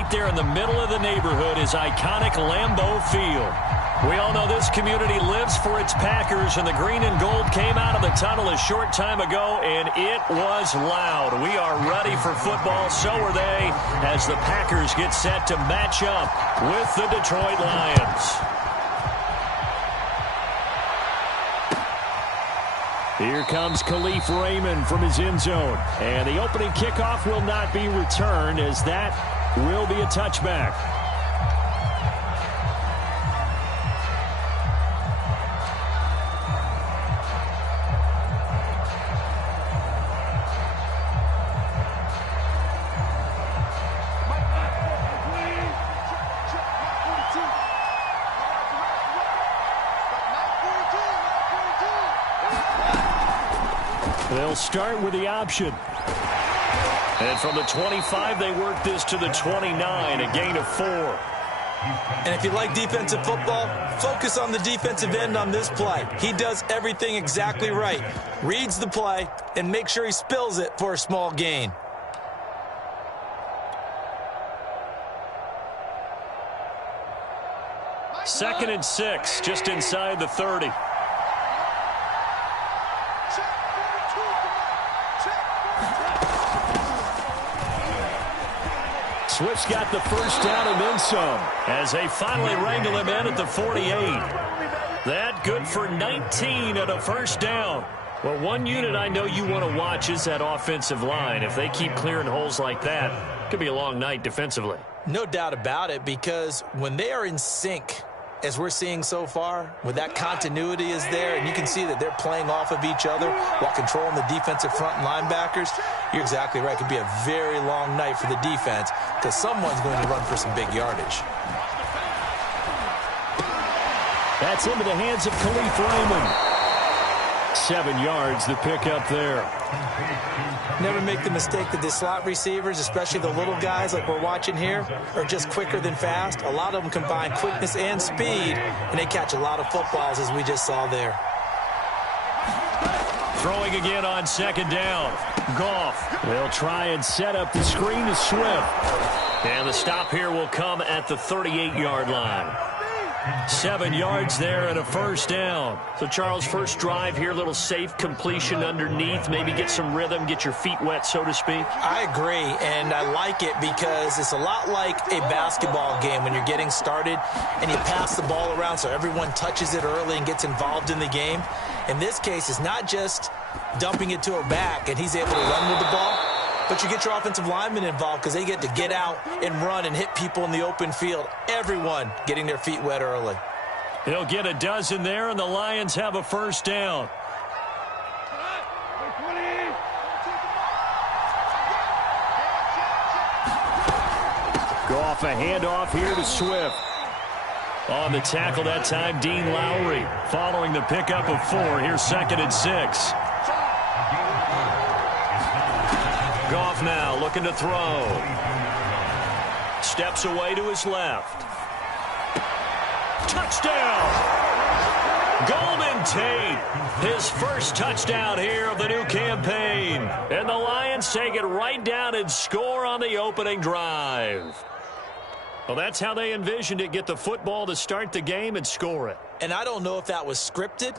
right there in the middle of the neighborhood is iconic Lambeau Field. We all know this community lives for its Packers, and the green and gold came out of the tunnel a short time ago, and it was loud. We are ready for football, so are they, as the Packers get set to match up with the Detroit Lions. Here comes Khalif Raymond from his end zone, and the opening kickoff will not be returned, as that will be a touchback. They'll start with the option. And from the 25, they work this to the 29, a gain of 4. And if you like defensive football, focus on the defensive end on this play. He does everything exactly right. Reads the play and makes sure he spills it for a small gain. Second and 6, just inside the 30. Swift's got the first down and then some, as they finally wrangle him in at the 48. That good for 19 and a first down. Well, one unit I know you want to watch is that offensive line. If they keep clearing holes like that, it could be a long night defensively. No doubt about it, because when they are in sync, as we're seeing so far, when that continuity is there, and you can see that they're playing off of each other while controlling the defensive front linebackers, you're exactly right. It could be a very long night for the defense because someone's going to run for some big yardage. That's into the hands of Khalif Raymond. 7 yards, the pickup there. Never make the mistake that the slot receivers, especially the little guys like we're watching here, are just quicker than fast. A lot of them combine quickness and speed, and they catch a lot of footballs, as we just saw there. Throwing again on second down. Goff. They'll try and set up the screen to Swift. And the stop here will come at the 38-yard line. 7 yards there and a first down. So, Charles, first drive here, little safe completion underneath. Maybe get some rhythm, get your feet wet, so to speak. I agree, and I like it because it's a lot like a basketball game when you're getting started and you pass the ball around so everyone touches it early and gets involved in the game. In this case, it's not just dumping it to a back and he's able to run with the ball, but you get your offensive linemen involved because they get to get out and run and hit people in the open field. Everyone getting their feet wet early. He'll get a dozen there, and the Lions have a first down. Go off a handoff here to Swift. On the tackle that time, Dean Lowry. Following the pickup of 4, here's second and 6. Goff now looking to throw. Steps away to his left. Touchdown! Golden Tate, his first touchdown here of the new campaign. And the Lions take it right down and score on the opening drive. Well, that's how they envisioned it. Get the football to start the game and score it. And I don't know if that was scripted.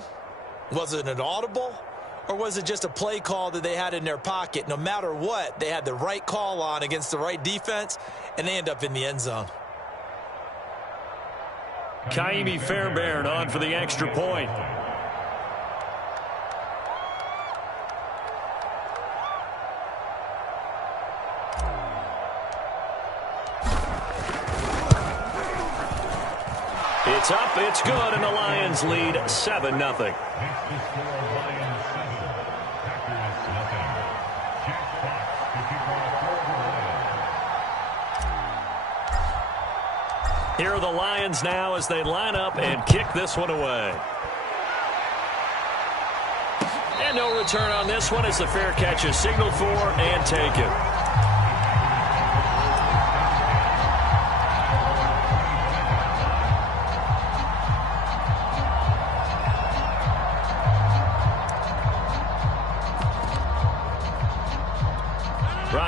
Was it an audible? Or was it just a play call that they had in their pocket? No matter what, they had the right call on against the right defense, and they end up in the end zone. Kaimi Fairbairn on for the extra point. It's up, it's good, and the Lions lead 7-0. Here are the Lions now as they line up and kick this one away. And no return on this one as the fair catch is signaled for and taken.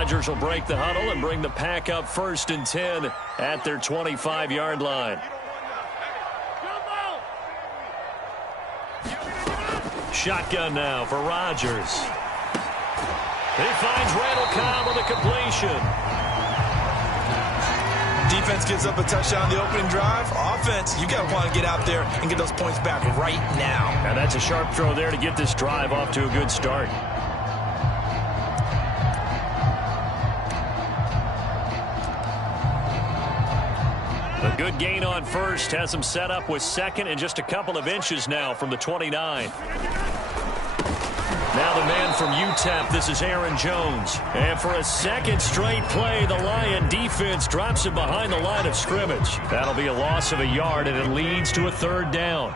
Rodgers will break the huddle and bring the pack up 1st and 10 at their 25-yard line. Shotgun now for Rodgers. He finds Randall Cobb with a completion. Defense gives up a touchdown on the opening drive. Offense, you got to want to get out there and get those points back right now. And that's a sharp throw there to get this drive off to a good start. A good gain on first has him set up with 2nd and just a couple of inches now from the 29. Now the man from UTEP, this is Aaron Jones. And for a second straight play, the Lion defense drops him behind the line of scrimmage. That'll be a loss of a yard, and it leads to a 3rd down.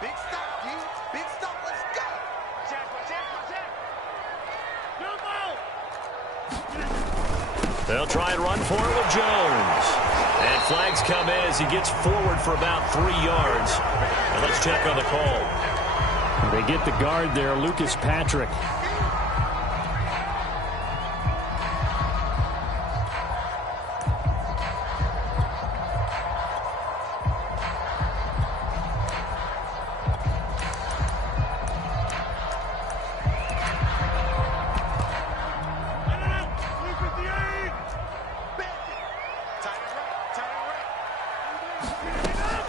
Big stop, D. Big stop. Let's go. They'll try and run for it with Jones. And flags come in as he gets forward for about 3 yards. And let's check on the call. They get the guard there, Lucas Patrick.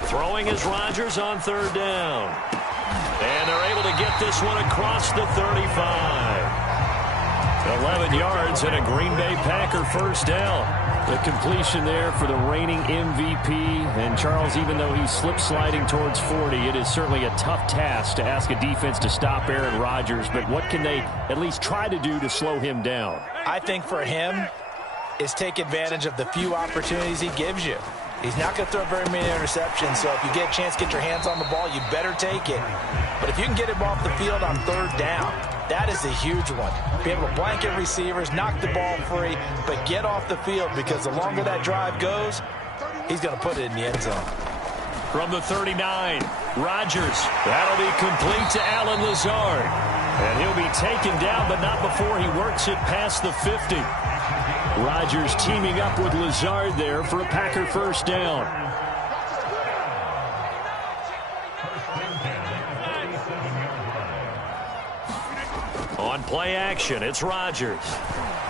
Throwing is Rodgers on 3rd down. And they're able to get this one across the 35. 11 yards and a Green Bay Packer 1st down. The completion there for the reigning MVP. And Charles, even though he's slip-sliding towards 40, it is certainly a tough task to ask a defense to stop Aaron Rodgers. But what can they at least try to do to slow him down? I think for him is take advantage of the few opportunities he gives you. He's not going to throw very many interceptions, so if you get a chance to get your hands on the ball, you better take it. But if you can get him off the field on 3rd down, that is a huge one. Be able to blanket receivers, knock the ball free, but get off the field, because the longer that drive goes, he's going to put it in the end zone. From the 39, Rodgers. That'll be complete to Allen Lazard. And he'll be taken down, but not before he works it past the 50. Rodgers teaming up with Lazard there for a Packer 1st down. On play action, it's Rodgers.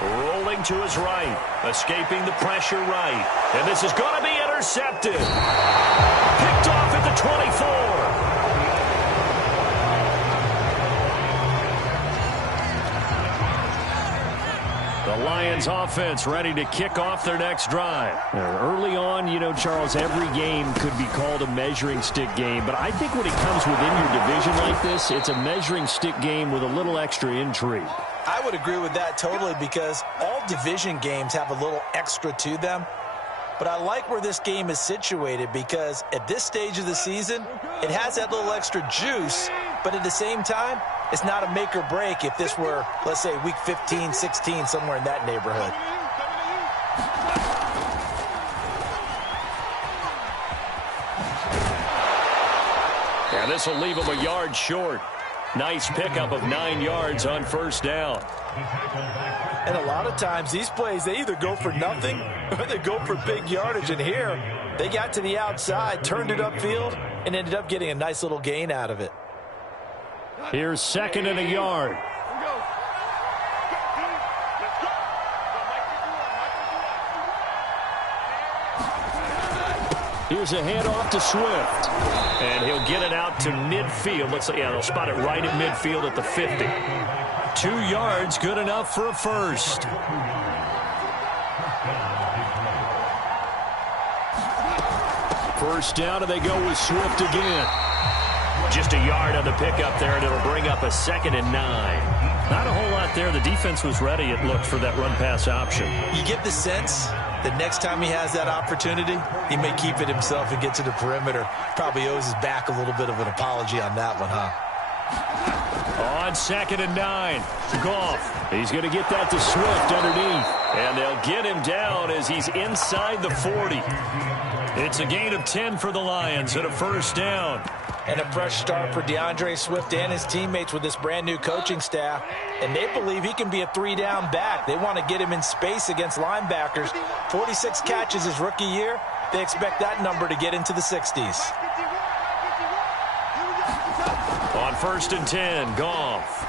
Rolling to his right, escaping the pressure right. And this is going to be intercepted. Picked off at the 24. The Lions offense ready to kick off their next drive. Early on, you know, Charles, every game could be called a measuring stick game. But I think when it comes within your division like this, it's a measuring stick game with a little extra intrigue. I would agree with that totally, because all division games have a little extra to them. But I like where this game is situated, because at this stage of the season, it has that little extra juice. But at the same time, it's not a make or break if this were, let's say, week 15, 16, somewhere in that neighborhood. And this will leave him a yard short. Nice pickup of 9 yards on 1st down. And a lot of times, these plays, they either go for nothing or they go for big yardage. And here, they got to the outside, turned it upfield, and ended up getting a nice little gain out of it. Here's 2nd and a yard. Here's a handoff to Swift. And he'll get it out to midfield. Let's say, yeah, they'll spot it right at midfield at the 50. 2 yards, good enough for a 1st. First down, and they go with Swift again. Just a yard on the pickup there, and it'll bring up a 2nd and 9. Not a whole lot there. The defense was ready, it looked, for that run-pass option. You get the sense that next time he has that opportunity, he may keep it himself and get to the perimeter. Probably owes his back a little bit of an apology on that one, huh? On 2nd and 9, Goff. He's going to get that to Swift underneath. And they'll get him down as he's inside the 40. It's a gain of 10 for the Lions and a 1st down. And a fresh start for DeAndre Swift and his teammates with this brand new coaching staff. And they believe he can be a 3-down back. They want to get him in space against linebackers. 46 catches his rookie year. They expect that number to get into the 60s. On 1st and 10, Goff.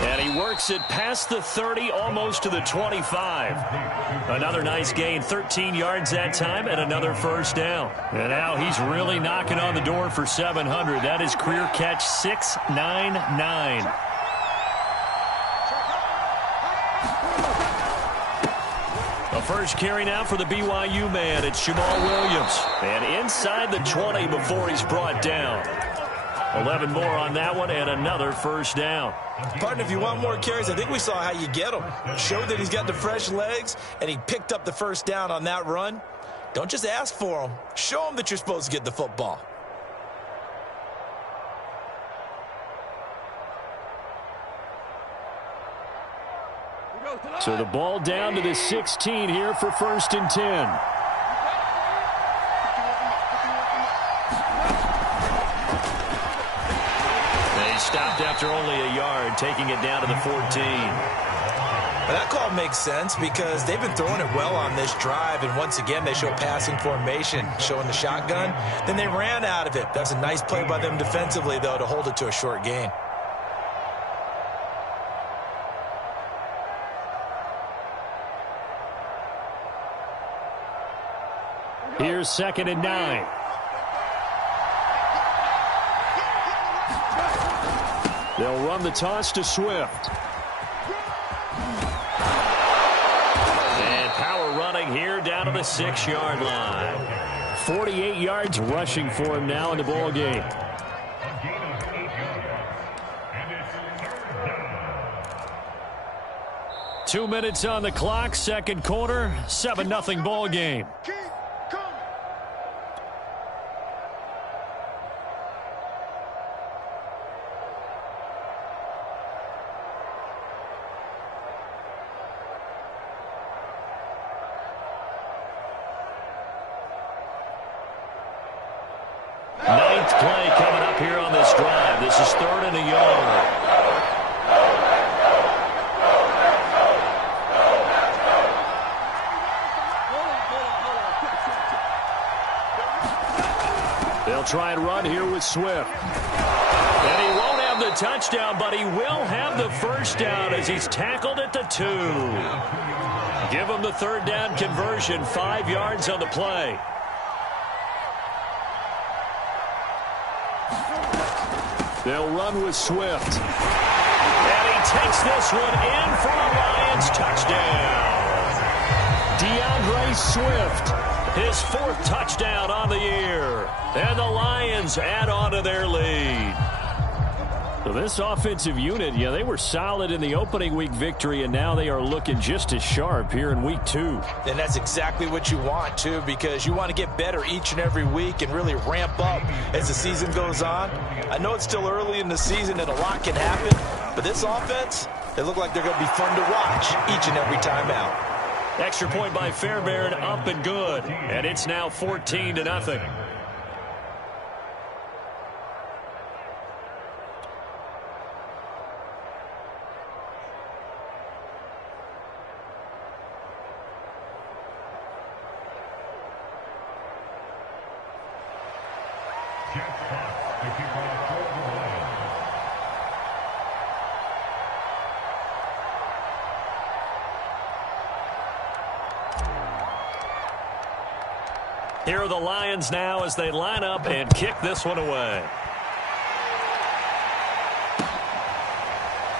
And he works it past the 30, almost to the 25. Another nice gain, 13 yards that time, and another first down. And now he's really knocking on the door for 700. That is career catch 699. The first carry now for the BYU man. It's Jamal Williams. And inside the 20 before he's brought down. 11 more on that one and another first down. Partner, if you want more carries, I think we saw how you get them. Showed that he's got the fresh legs, and he picked up the first down on that run. Don't just ask for them. Show them that you're supposed to get the football. So the ball down to the 16 here for 1st and 10. Stopped after only a yard, taking it down to the 14. Well, that call makes sense because they've been throwing it well on this drive, and once again they show passing formation, showing the shotgun. Then they ran out of it. That's a nice play by them defensively, though, to hold it to a short gain. Here's 2nd and 9. They'll run the toss to Swift. And power running here down to the 6-yard line. 48 yards rushing for him now in the ball game. Two minutes on the clock, second quarter, 7-0 ball game. Ninth play coming up here on this drive. This is 3rd and a yard. They'll try and run here with Swift. And he won't have the touchdown, but he will have the first down as he's tackled at the 2. Give him the 3rd down conversion, 5 yards on the play. They'll run with Swift. And he takes this one in for a Lions touchdown. DeAndre Swift, his 4th touchdown on the year. And the Lions add on to their lead. So this offensive unit, yeah, they were solid in the opening week victory, and now they are looking just as sharp here in week 2. And that's exactly what you want, too, because you want to get better each and every week and really ramp up as the season goes on. I know it's still early in the season and a lot can happen, but this offense, they look like they're going to be fun to watch each and every time out. Extra point by Fairbairn, up and good. And it's now 14-0. Here are the Lions now as they line up and kick this one away.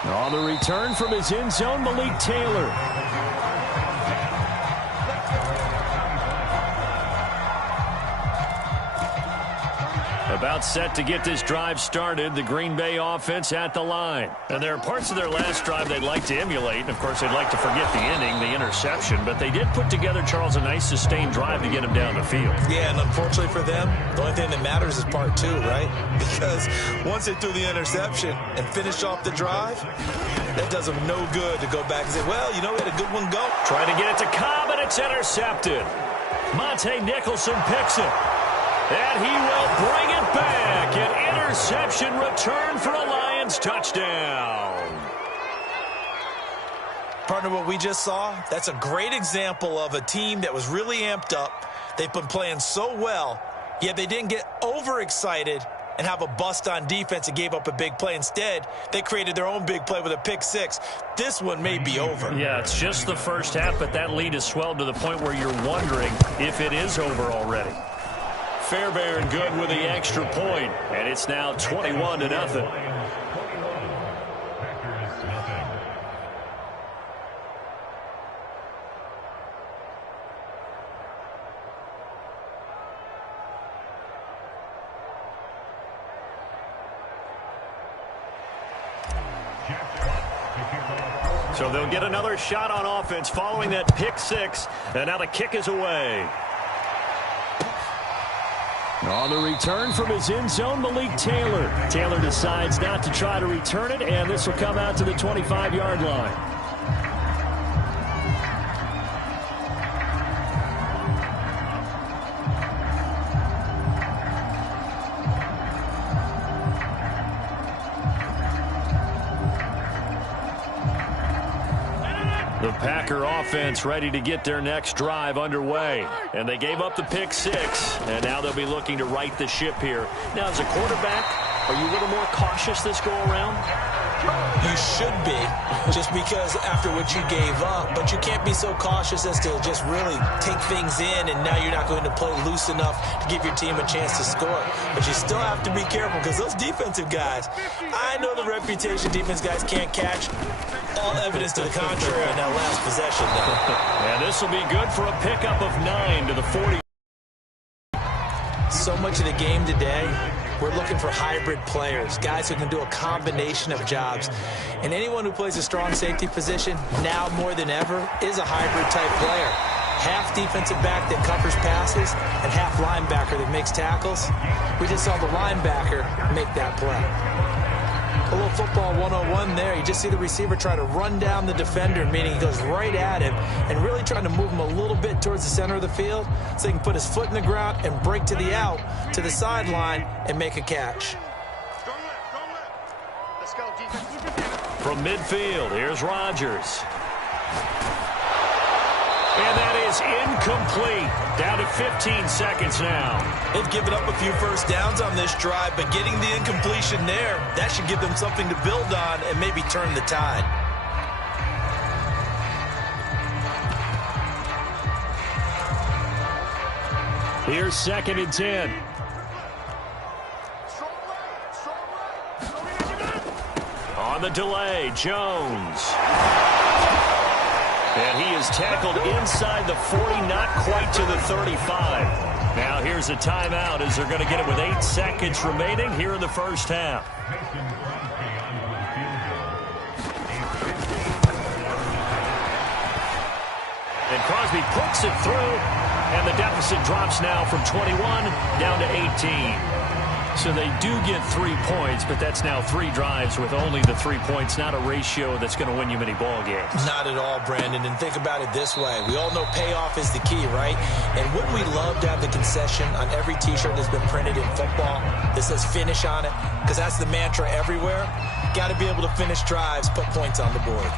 On the return from his end zone, Malik Taylor. About set to get this drive started, the Green Bay offense at the line. And there are parts of their last drive they'd like to emulate. And, of course, they'd like to forget the inning, the interception. But they did put together, Charles, a nice sustained drive to get him down the field. Yeah, and unfortunately for them, the only thing that matters is part 2, right? Because once they threw the interception and finished off the drive, that does them no good to go back and say, well, you know, we had a good one go. Trying to get it to Cobb, and it's intercepted. Monte Nicholson picks it. And he will bring it back. An interception return for a Lions touchdown. Partner, what we just saw, that's a great example of a team that was really amped up. They've been playing so well, yet they didn't get overexcited and have a bust on defense and gave up a big play. Instead, they created their own big play with a pick six. This one may be over. Yeah, it's just the first half, but that lead has swelled to the point where you're wondering if it is over already. Fairbairn good with the extra point, and it's now 21-0. So they'll get another shot on offense following that pick six, and now the kick is away. On the return from his end zone, Malik Taylor. Taylor decides not to try to return it, and this will come out to the 25-yard line. The Packer offense ready to get their next drive underway. And they gave up the pick six, and now they'll be looking to right the ship here. Now, as a quarterback, are you a little more cautious this go-around? You should be, just because after what you gave up, but you can't be so cautious as to just really take things in, and now you're not going to play loose enough to give your team a chance to score. But you still have to be careful, because those defensive guys, I know the reputation defense guys can't catch. All evidence to the contrary in that last possession, though. And this will be good for a pickup of 9 to the 40. So much of the game today, we're looking for hybrid players, guys who can do a combination of jobs. And anyone who plays a strong safety position, now more than ever, is a hybrid-type player. Half defensive back that covers passes and half linebacker that makes tackles. We just saw the linebacker make that play. A little football 101 there. You just see the receiver try to run down the defender, meaning he goes right at him and really trying to move him a little bit towards the center of the field so he can put his foot in the ground and break to the out, to the sideline, and make a catch. Let's go, defense. From midfield, here's Rodgers. And that is incomplete. Down to 15 seconds now. They've given up a few first downs on this drive, but getting the incompletion there, that should give them something to build on and maybe turn the tide. Here's 2nd and 10. On the delay, Jones. And he is tackled inside the 40, not quite to the 35. Now here's a timeout as they're going to get it with 8 seconds remaining here in the first half. And Crosby puts it through, and the deficit drops now from 21 down to 18. So they do get 3 points, but that's now 3 drives with only the 3 points, not a ratio that's going to win you many ball games. Not at all, Brandon, and think about it this way. We all know payoff is the key, right? And wouldn't we love to have the concession on every T-shirt that's been printed in football that says finish on it? Because that's the mantra everywhere. Got to be able to finish drives, put points on the board.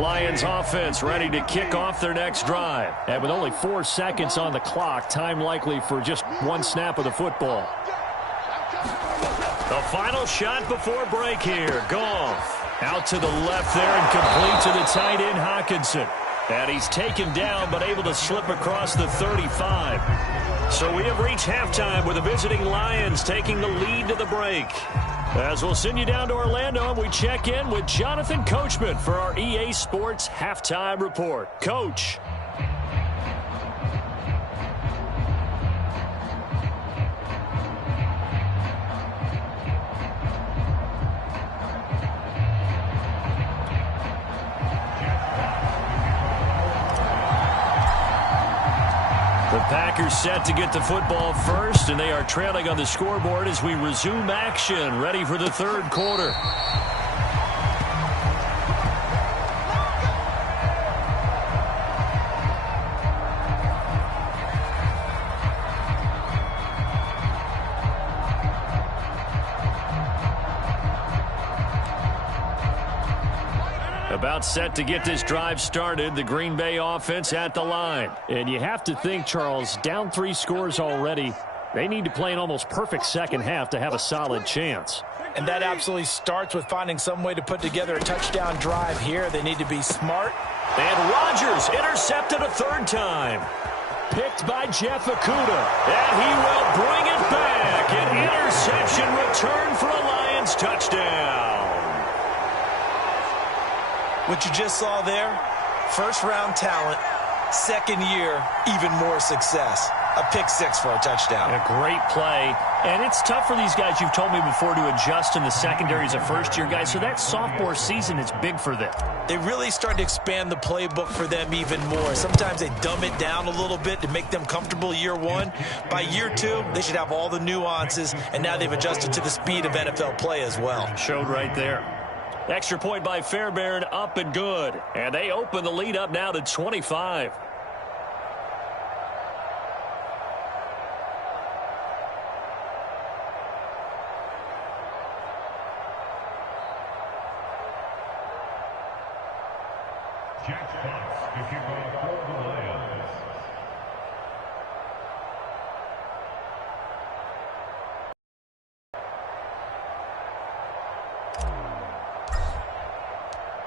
Lions offense ready to kick off their next drive. And with only 4 seconds on the clock, time likely for just 1 snap of the football. The final shot before break here. Goff out to the left there and complete to the tight end Hockenson. And he's taken down but able to slip across the 35. So we have reached halftime with the visiting Lions taking the lead to the break. As we'll send you down to Orlando, and we check in with Jonathan Coachman for our EA Sports Halftime Report. Coach. The Packers set to get the football first, and they are trailing on the scoreboard as we resume action, ready for the third quarter. About set to get this drive started, the Green Bay offense at the line. And you have to think, Charles, down 3 scores already. They need to play an almost perfect second half to have a solid chance. And that absolutely starts with finding some way to put together a touchdown drive here. They need to be smart. And Rodgers intercepted a third time. Picked by Jeff Okudah. And he will bring it back. An interception return for a Lions touchdown. What you just saw there, first-round talent, second year, even more success. A pick 6 for a touchdown. A great play. And it's tough for these guys, you've told me before, to adjust in the secondary as a first-year guy. So that sophomore season is big for them. They really start to expand the playbook for them even more. Sometimes they dumb it down a little bit to make them comfortable year 1. By year 2, they should have all the nuances, and now they've adjusted to the speed of NFL play as well. Showed right there. Extra point by Fairbairn, up and good. And they open the lead up now to 25.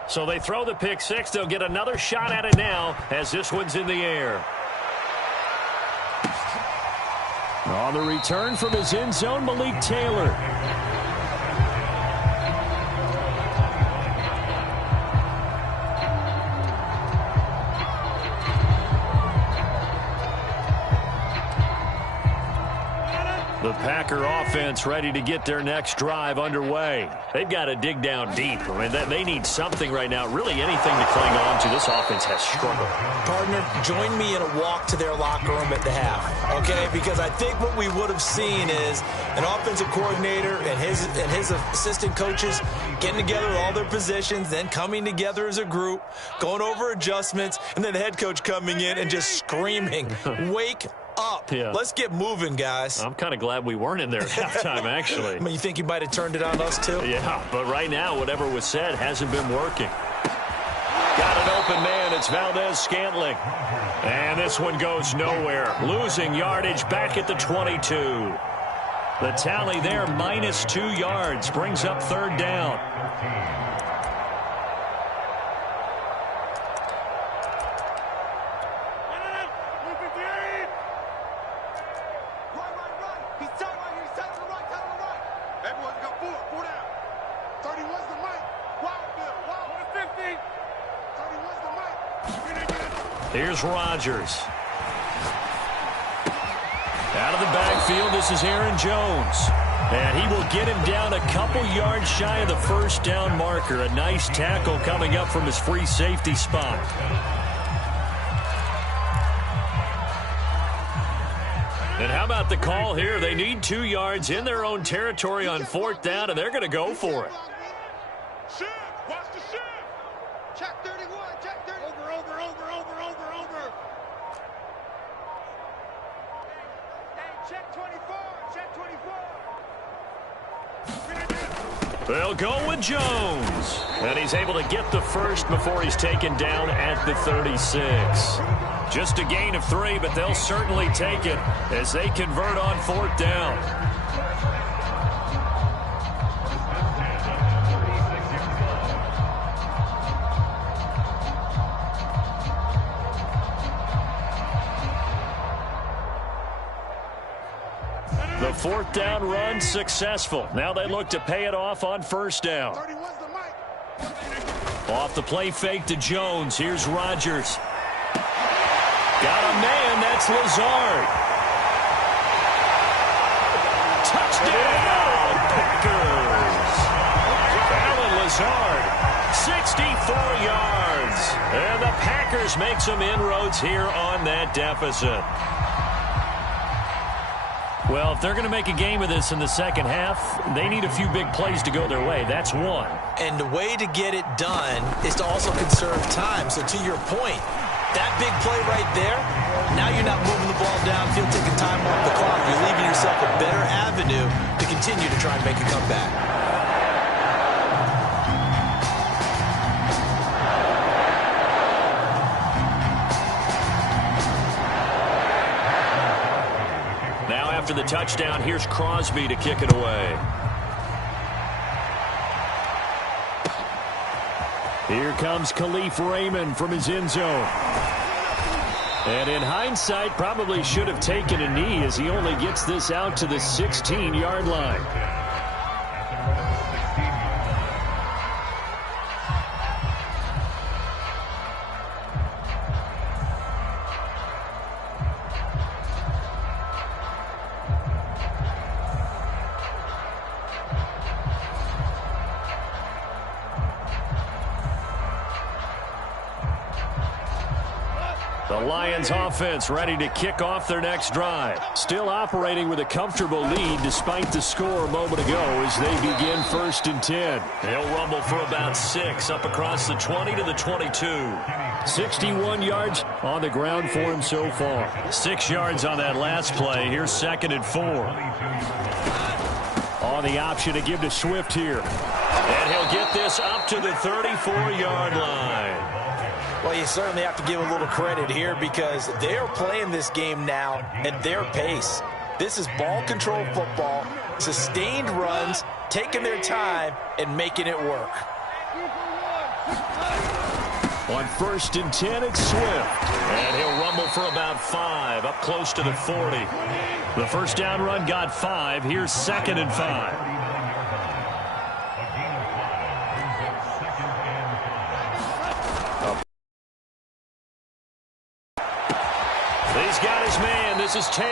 So they throw the pick 6. They'll get another shot at it now as this one's in the air. On the return from his end zone, Malik Taylor. The Packer offense ready to get their next drive underway. They've got to dig down deep. I mean, they need something right now, really anything to cling on to. This offense has struggled. Partner, join me in a walk to their locker room at the half, okay? Because I think what we would have seen is an offensive coordinator and his assistant coaches getting together with all their positions, then coming together as a group, going over adjustments, and then the head coach coming in and just screaming, wake up. Yeah. Let's get moving, guys. I'm kind of glad we weren't in there at halftime, actually. I mean, you think he might have turned it on us, too? Yeah, but right now, whatever was said hasn't been working. Got an open man. It's Valdez-Scantling. And this one goes nowhere. Losing yardage back at the 22. The tally there, -2 yards. Brings up third down. Here's Rodgers. Out of the backfield, this is Aaron Jones. And he will get him down a couple yards shy of the first down marker. A nice tackle coming up from his free safety spot. And how about the call here? They need 2 yards in their own territory on 4th down, and they're going to go for it. Check 31, check 30. Over. Hey, check 24, check 24. They'll go with Jones. And he's able to get the first before he's taken down at the 36. Just a gain of 3, but they'll certainly take it as they convert on 4th down. The 4th down run successful. Now they look to pay it off on 1st down. Off the play fake to Jones. Here's Rodgers. Got a man. That's Lazard. Touchdown, Packers. Alan Lazard, 64 yards. And the Packers make some inroads here on that deficit. Well, if they're going to make a game of this in the second half, they need a few big plays to go their way. That's one. And the way to get it done is to also conserve time. So to your point, that big play right there, now you're not moving the ball downfield, taking time off the clock. You're leaving yourself a better avenue to continue to try and make a comeback. After the touchdown, here's Crosby to kick it away. Here comes Khalif Raymond from his end zone. And in hindsight, probably should have taken a knee as he only gets this out to the 16-yard line. The Lions offense ready to kick off their next drive. Still operating with a comfortable lead despite the score a moment ago as they begin 1st and 10. They'll rumble for about 6 up across the 20 to the 22. 61 yards on the ground for him so far. 6 yards on that last play. Here's 2nd and 4. On the option to give to Swift here. And he'll get this up to the 34-yard line. Well, you certainly have to give a little credit here because they're playing this game now at their pace. This is ball control football, sustained runs, taking their time and making it work. On 1st and 10, it's Swift. And he'll rumble for about 5, up close to the 40. The first down run got 5. Here's 2nd and 5. He's got his man. This is Tate.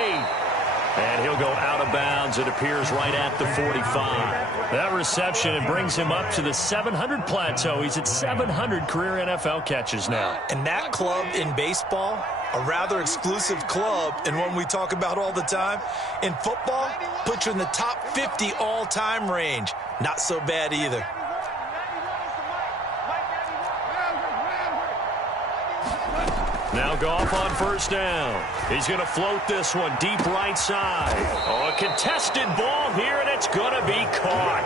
And he'll go out of bounds. It appears right at the 45. That reception, it brings him up to the 700 plateau. He's at 700 career NFL catches now. And that club in baseball, a rather exclusive club and one we talk about all the time. In football, puts you in the top 50 all-time range. Not so bad either. Now Goff on 1st down. He's going to float this one deep right side. Oh, a contested ball here, and it's going to be caught.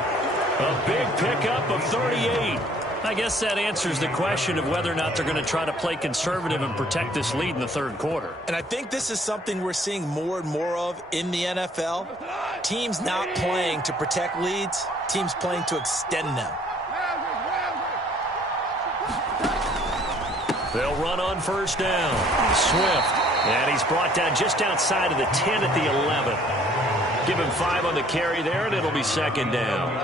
A big pickup of 38. I guess that answers the question of whether or not they're going to try to play conservative and protect this lead in the 3rd quarter. And I think this is something we're seeing more and more of in the NFL. Teams not playing to protect leads, teams playing to extend them. They'll run on 1st down. Swift. And he's brought down just outside of the 10 at the 11. Give him 5 on the carry there, and it'll be 2nd down.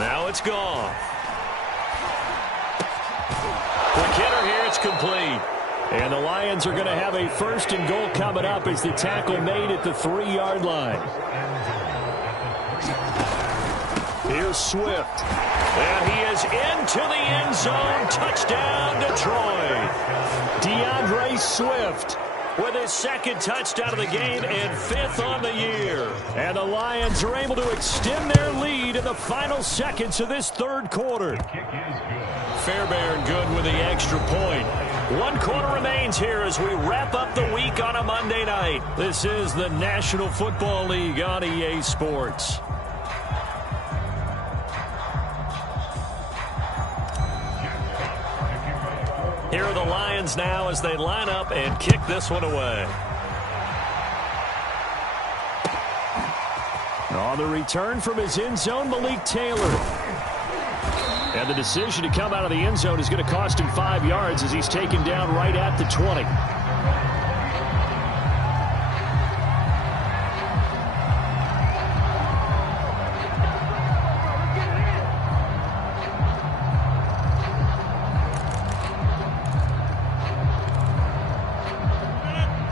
Now it's gone. Quick hitter here. It's complete. And the Lions are going to have a 1st and goal coming up as the tackle made at the 3-yard line. Here's Swift. And he is into the end zone. Touchdown, Detroit. DeAndre Swift with his 2nd touchdown of the game and 5th on the year. And the Lions are able to extend their lead in the final seconds of this 3rd quarter. Fairbairn good with the extra point. 1 quarter remains here as we wrap up the week on a Monday night. This is the National Football League on EA Sports. Here are the Lions now as they line up and kick this one away. On the return from his end zone, Malik Taylor. And the decision to come out of the end zone is going to cost him 5 yards as he's taken down right at the 20.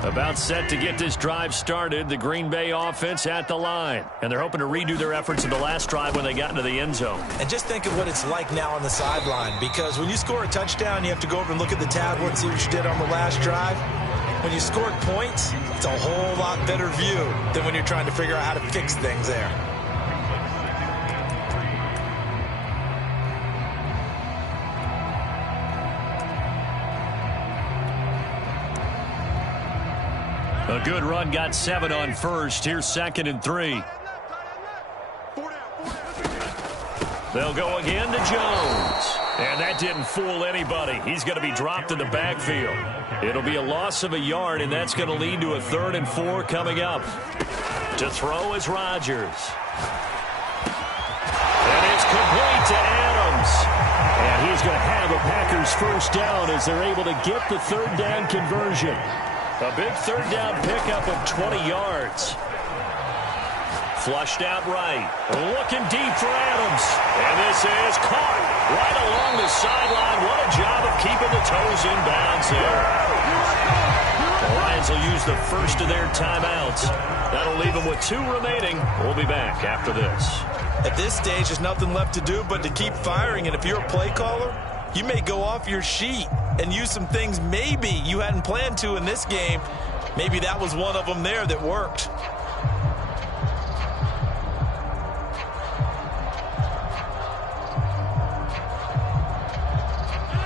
About Timeout set to get this drive started. The Green Bay offense at the line. And they're hoping to redo their efforts in the last drive when they got into the end zone. And just think of what it's like now on the sideline, because when you score a touchdown, you have to go over and look at the tablet and see what you did on the last drive. When you scored points, it's a whole lot better view than when you're trying to figure out how to fix things there. A good run, got 7 on first. Here's 2nd and 3. They'll go again to Jones. And that didn't fool anybody. He's going to be dropped in the backfield. It'll be a loss of a yard, and that's going to lead to a 3rd and 4 coming up. To throw is Rodgers. And it's complete to Adams. And he's going to have a Packers first down as they're able to get the 3rd down conversion. A big 3rd down pickup of 20 yards. Flushed out right. Looking deep for Adams. And this is caught right along the sideline. What a job of keeping the toes in bounds there. The Lions will use the first of their timeouts. That'll leave them with 2 remaining. We'll be back after this. At this stage, there's nothing left to do but to keep firing. And if you're a play caller, you may go off your sheet and use some things maybe you hadn't planned to in this game. Maybe that was one of them there that worked.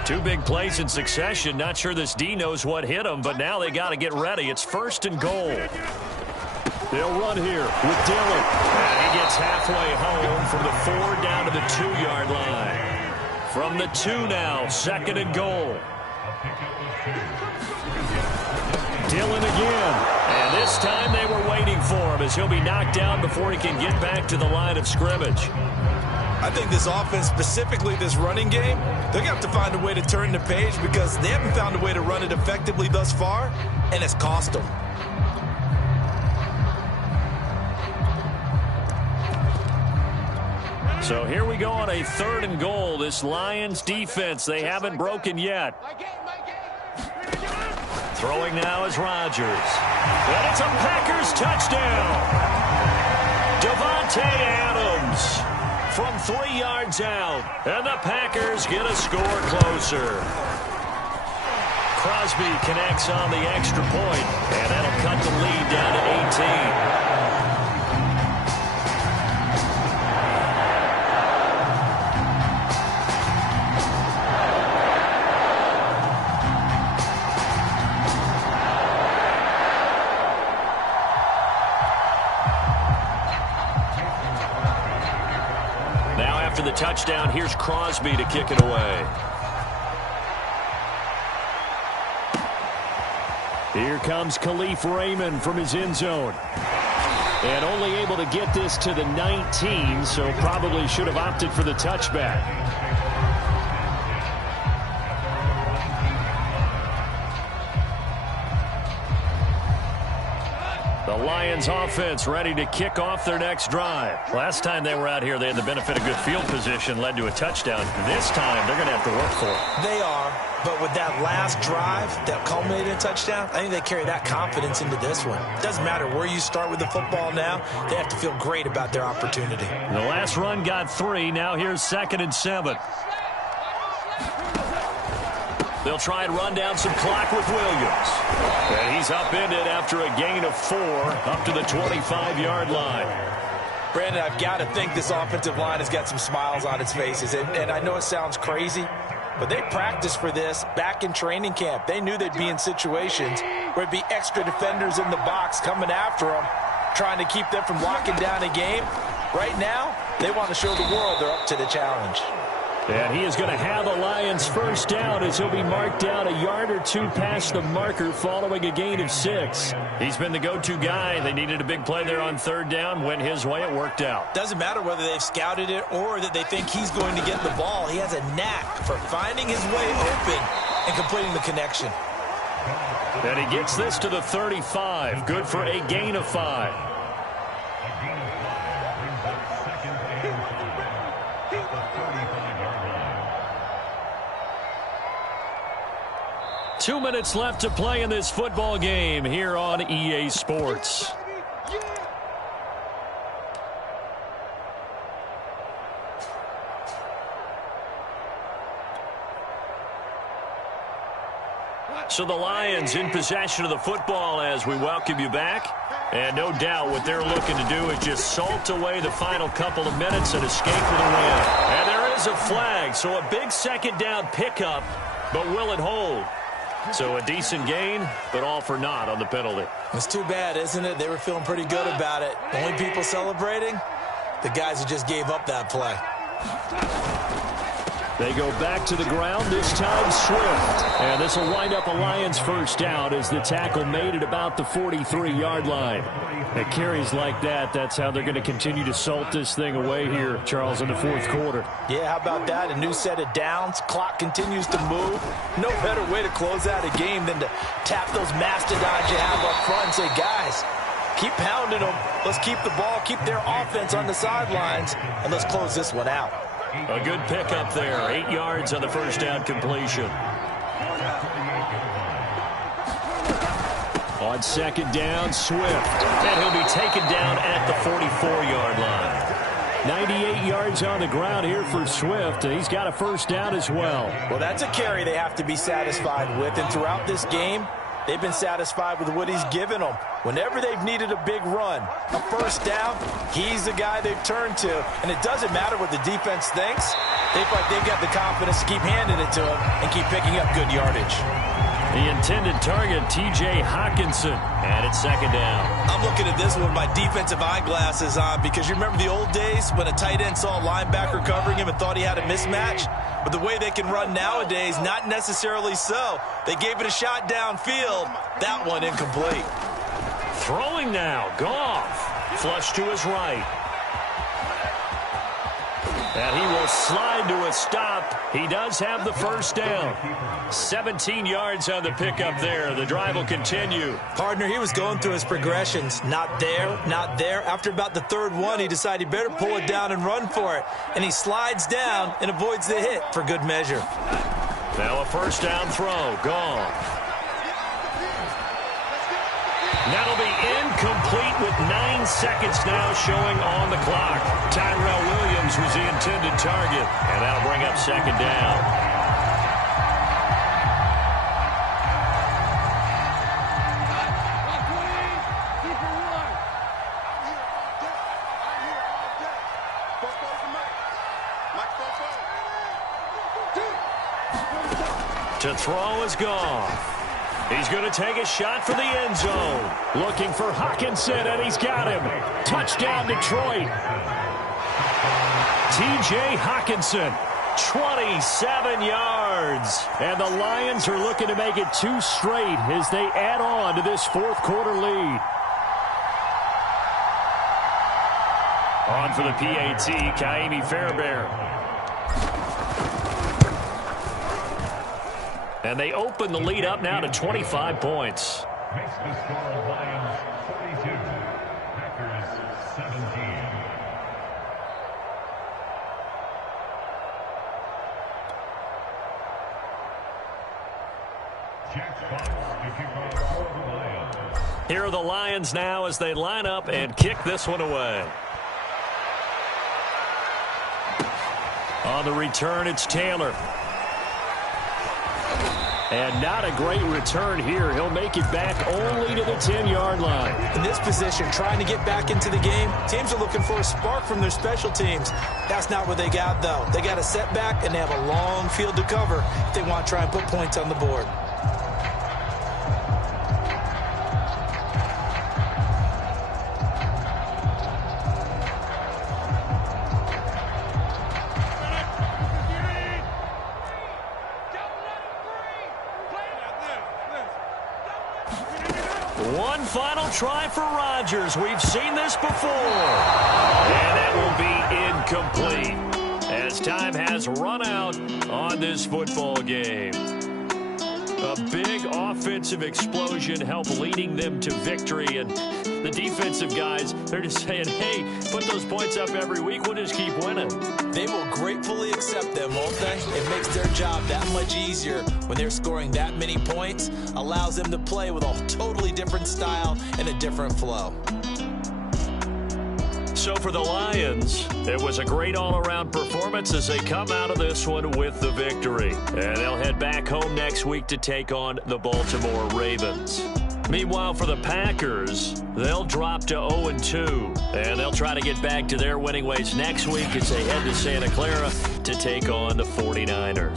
Two big plays in succession. Not sure this D knows what hit him, but now they got to get ready. It's 1st and goal. They'll run here with Dillon. And he gets halfway home from the 4 down to the 2-yard line. From the 2 now, 2nd and goal. Dillon again. And this time they were waiting for him as he'll be knocked down before he can get back to the line of scrimmage. I think this offense, specifically this running game, they're going to have to find a way to turn the page because they haven't found a way to run it effectively thus far, and it's cost them. So here we go on a 3rd and goal. This Lions defense, they haven't broken yet. Throwing now is Rodgers. And it's a Packers touchdown. Davante Adams from 3 yards out. And the Packers get a score closer. Crosby connects on the extra point, and that'll cut the lead down to 18. After the touchdown, here's Crosby to kick it away. Here comes Khalif Raymond from his end zone. And only able to get this to the 19, so probably should have opted for the touchback. The Lions offense ready to kick off their next drive. Last time they were out here, they had the benefit of good field position, led to a touchdown. This time, they're going to have to work for it. They are, but with that last drive that culminated in a touchdown, I think they carry that confidence into this one. It doesn't matter where you start with the football now. They have to feel great about their opportunity. The last run got 3. Now here's 2nd and 7. They'll try and run down some clock with Williams. And he's upended after a gain of 4 up to the 25-yard line. Brandon, I've got to think this offensive line has got some smiles on its faces. And I know it sounds crazy, but they practiced for this back in training camp. They knew they'd be in situations where it'd be extra defenders in the box coming after them, trying to keep them from locking down a game. Right now, they want to show the world they're up to the challenge. And he is going to have a Lions first down as he'll be marked down a yard or 2 past the marker following a gain of 6. He's been the go-to guy. They needed a big play there on 3rd down. Went his way. It worked out. Doesn't matter whether they've scouted it or that they think he's going to get the ball. He has a knack for finding his way open and completing the connection. And he gets this to the 35. Good for a gain of 5. 2 minutes left to play in this football game here on EA Sports. So the Lions in possession of the football as we welcome you back. And no doubt what they're looking to do is just salt away the final couple of minutes and escape with a win. And there is a flag, so a big second down pickup, but will it hold? So a decent gain, but all for naught on the penalty. It's too bad, isn't it? They were feeling pretty good about it. The only people celebrating, the guys who just gave up that play. They go back to the ground, this time Swift. And this will wind up a Lions first down as the tackle made at about the 43-yard line. At carries like that, that's how they're going to continue to salt this thing away here, Charles, in the fourth quarter. Yeah, how about that? A new set of downs. Clock continues to move. No better way to close out a game than to tap those mastodons you have up front and say, guys, keep pounding them. Let's keep the ball, keep their offense on the sidelines, and let's close this one out. A good pickup there. 8 yards on the first down completion. On second down, Swift. And he'll be taken down at the 44-yard line. 98 yards on the ground here for Swift, and he's got a first down as well. Well, that's a carry they have to be satisfied with, and throughout this game, they've been satisfied with what he's given them. Whenever they've needed a big run, a first down, he's the guy they've turned to. And it doesn't matter what the defense thinks. They feel like they've got the confidence to keep handing it to him and keep picking up good yardage. The intended target, T.J. Hawkinson, and it's second down. I'm looking at this one with my defensive eyeglasses on because you remember the old days when a tight end saw a linebacker covering him and thought he had a mismatch? But the way they can run nowadays, not necessarily so. They gave it a shot downfield. That one incomplete. Throwing now, Goff. Flush to his right. And he will slide to a stop. He does have the first down. 17 yards on the pickup there. The drive will continue. Partner, he was going through his progressions. Not there, not there. After about the third one, he decided he better pull it down and run for it. And he slides down and avoids the hit for good measure. Now a first down throw. Gone. That'll be incomplete with 9 seconds now showing on the clock. Tyrell Williams was the intended target, and that'll bring up second down. To throw is Goff. He's going to take a shot for the end zone. Looking for Hawkinson, and he's got him. Touchdown, Detroit. T.J. Hawkinson, 27 yards. And the Lions are looking to make it 2 straight as they add on to this fourth quarter lead. On for the PAT, Kaimi Fairbairn. And they open the lead up now to 25 points. Makes the score Lions 42, Packers 17. Jack Fox to kick off for the Lions. Here are the Lions now as they line up and kick this one away. On the return, it's Taylor. And not a great return here. He'll make it back only to the 10-yard line. In this position, trying to get back into the game, teams are looking for a spark from their special teams. That's not what they got, though. They got a setback, and they have a long field to cover if they want to try and put points on the board. One final try for Rodgers. We've seen this before. And that will be incomplete as time has run out on this football game. A big offensive explosion help leading them to victory. And the defensive guys, they're just saying, hey, put those points up every week. We'll just keep winning. They will gratefully accept them, won't they? It makes their job that much easier when they're scoring that many points. Allows them to play with a totally different style and a different flow. So for the Lions, it was a great all-around performance as they come out of this one with the victory. And they'll head back home next week to take on the Baltimore Ravens. Meanwhile, for the Packers, they'll drop to 0-2. And they'll try to get back to their winning ways next week as they head to Santa Clara to take on the 49ers.